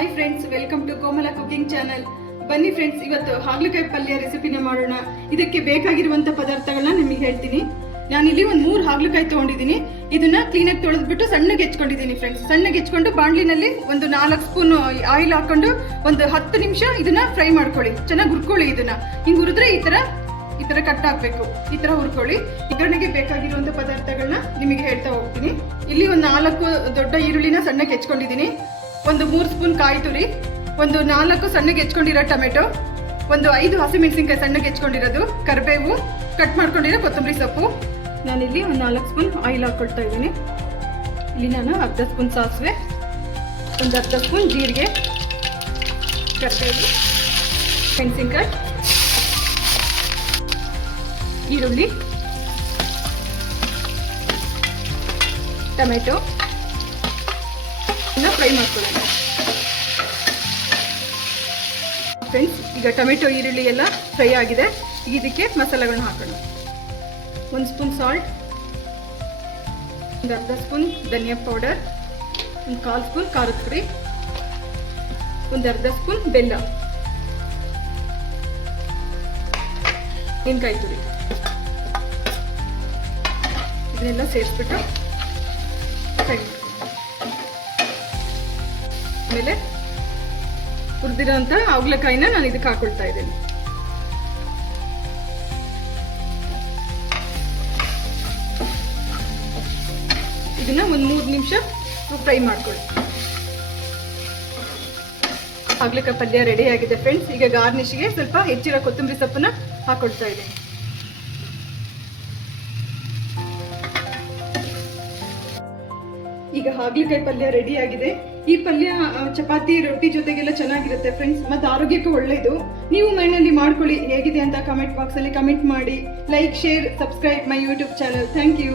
Hi friends, welcome to Komala cooking channel. ಬನ್ನಿ friends, ಇವತ್ತು ಹಾಗಲಕಾಯಿ ಪಲ್ಯ ರೆಸಿಪಿನ ಮಾಡೋಣ. ಇದಕ್ಕೆ ಬೇಕಾಗಿರುವಂತ ಪದಾರ್ಥಗಳನ್ನ ನಿಮಗೆ ಹೇಳ್ತೀನಿ. ನಾನಿಲ್ಲಿ ಒಂದು 3 ಹಾಗಲಕಾಯಿ ತಗೊಂಡಿದ್ದೀನಿ. ಇದನ್ನ ಕ್ಲೀನಾಗಿ ತೊಳೆದ್ಬಿಟ್ಟು ಸಣ್ಣಗೆ ಹೆಚ್ಕೊಂಡಿದ್ದೀನಿ ಫ್ರೆಂಡ್ಸ್. ಸಣ್ಣಗೆ ಹೆಚ್ಕೊಂಡು ಬಾಣಲಿನಲ್ಲಿ ಒಂದು 4 ಸ್ಪೂನ್ ಆಯಿಲ್ ಹಾಕೊಂಡು ಒಂದು 10 ನಿಮಿಷ ಇದನ್ನ ಫ್ರೈ ಮಾಡ್ಕೊಳ್ಳಿ. ಚೆನ್ನಾಗಿ ಹುರ್ಕೊಳ್ಳಿ. ಇದನ್ನ ಹಿಂಗ್ ಹುರಿದ್ರೆ ಈ ತರ ಕಟ್ ಹಾಕ್ಬೇಕು. ಈ ತರ ಹುರ್ಕೊಳ್ಳಿ. ಒಗ್ಗರಣೆಗೆ ಬೇಕಾಗಿರುವಂತ ಪದಾರ್ಥಗಳನ್ನ ನಿಮಗೆ ಹೇಳ್ತಾ ಹೋಗ್ತೀನಿ. ಇಲ್ಲಿ ಒಂದು 4 ದೊಡ್ಡ ಈರುಳ್ಳಿನ ಸಣ್ಣಗೆ ಹೆಚ್ಕೊಂಡಿದ್ದೀನಿ. ಒಂದು 3 ಸ್ಪೂನ್ ಕಾಯಿ ತುರಿ, ಒಂದು 4 ಸಣ್ಣಗೆ ಹೆಚ್ಕೊಂಡಿರೋ ಟೊಮೆಟೊ, ಒಂದು 5 ಹಸಿಮೆಣಸಿನ್ಕಾಯಿ ಸಣ್ಣಗೆ ಹೆಚ್ಕೊಂಡಿರೋದು, ಕರಿಬೇವು, ಕಟ್ ಮಾಡ್ಕೊಂಡಿರೋ ಕೊತ್ತಂಬರಿ ಸೊಪ್ಪು. ನಾನಿಲ್ಲಿ ಒಂದು 4 ಸ್ಪೂನ್ ಆಯಿಲ್ ಹಾಕೊಳ್ತಾ ಇದ್ದೀನಿ. ಇಲ್ಲಿ ನಾನು ಅರ್ಧ ಸ್ಪೂನ್ ಸಾಸಿವೆ, ಒಂದು ಅರ್ಧ ಸ್ಪೂನ್ ಜೀರಿಗೆ, ಕರಿಬೇವು, ಮೆಣಸಿನ್ಕಾಯಿ, ಈರುಳ್ಳಿ, ಟೊಮೆಟೊ ಫ್ರೈ ಮಾಡ್ಕೊಳ್ಳೋಣ ಫ್ರೆಂಡ್ಸ್. ಈಗ ಟೊಮೆಟೊ ಈರುಳ್ಳಿ ಎಲ್ಲ ಫ್ರೈ ಆಗಿದೆ. ಇದಕ್ಕೆ ಮಸಾಲೆಗಳನ್ನ ಹಾಕೋಣ. 1 ಸ್ಪೂನ್ ಸಾಲ್ಟ್, ಒಂದು ಅರ್ಧ ಸ್ಪೂನ್ ಧನಿಯಾ ಪೌಡರ್, ಒಂದು 1/4 ಸ್ಪೂನ್ ಖಾರದ ಪುಡಿ, ಒಂದು ಅರ್ಧ ಸ್ಪೂನ್ ಬೆಲ್ಲ, ತೆಂಗಿನಕಾಯಿ ತುರಿ. ಇದನ್ನೆಲ್ಲ ಸೇರಿಸ್ಬಿಟ್ಟು ಫ್ರೈ ಮಾಡಿ. ಆಮೇಲೆ ಹುರಿದಿರೋಂಥ ಹಾಗಲಕಾಯಿನ ನಾನು ಇದಕ್ಕೆ ಹಾಕೊಳ್ತಾ ಇದ್ದೀನಿ. ಇದನ್ನ ಒಂದು 3 ನಿಮಿಷ ಫ್ರೈ ಮಾಡ್ಕೊಳ್ಳಿ. ಹಾಗಲಕಾಯಿ ಪಲ್ಯ ರೆಡಿ ಆಗಿದೆ ಫ್ರೆಂಡ್ಸ್. ಈಗ ಗಾರ್ನಿಶ್ಗೆ ಸ್ವಲ್ಪ ಹೆಚ್ಚಿರೋ ಕೊತ್ತಂಬರಿ ಸೊಪ್ಪನ್ನ ಹಾಕೊಳ್ತಾ ಇದ್ದೀನಿ. ಈಗ ಹಾಗಲಕಾಯಿ ಪಲ್ಯ ರೆಡಿ ಆಗಿದೆ. ಈ ಪಲ್ಯ ಚಪಾತಿ, ರೊಟ್ಟಿ ಜೊತೆಗೆಲ್ಲ ಚೆನ್ನಾಗಿರುತ್ತೆ ಫ್ರೆಂಡ್ಸ್. ಮತ್ತೆ ಆರೋಗ್ಯಕ್ಕೂ ಒಳ್ಳೆಯದು. ನೀವು ಮನೆಯಲ್ಲಿ ಮಾಡ್ಕೊಳ್ಳಿ. ಹೇಗಿದೆ ಅಂತ ಕಮೆಂಟ್ ಬಾಕ್ಸ್ ಅಲ್ಲಿ ಕಮೆಂಟ್ ಮಾಡಿ. Like, share, subscribe my YouTube channel. Thank you.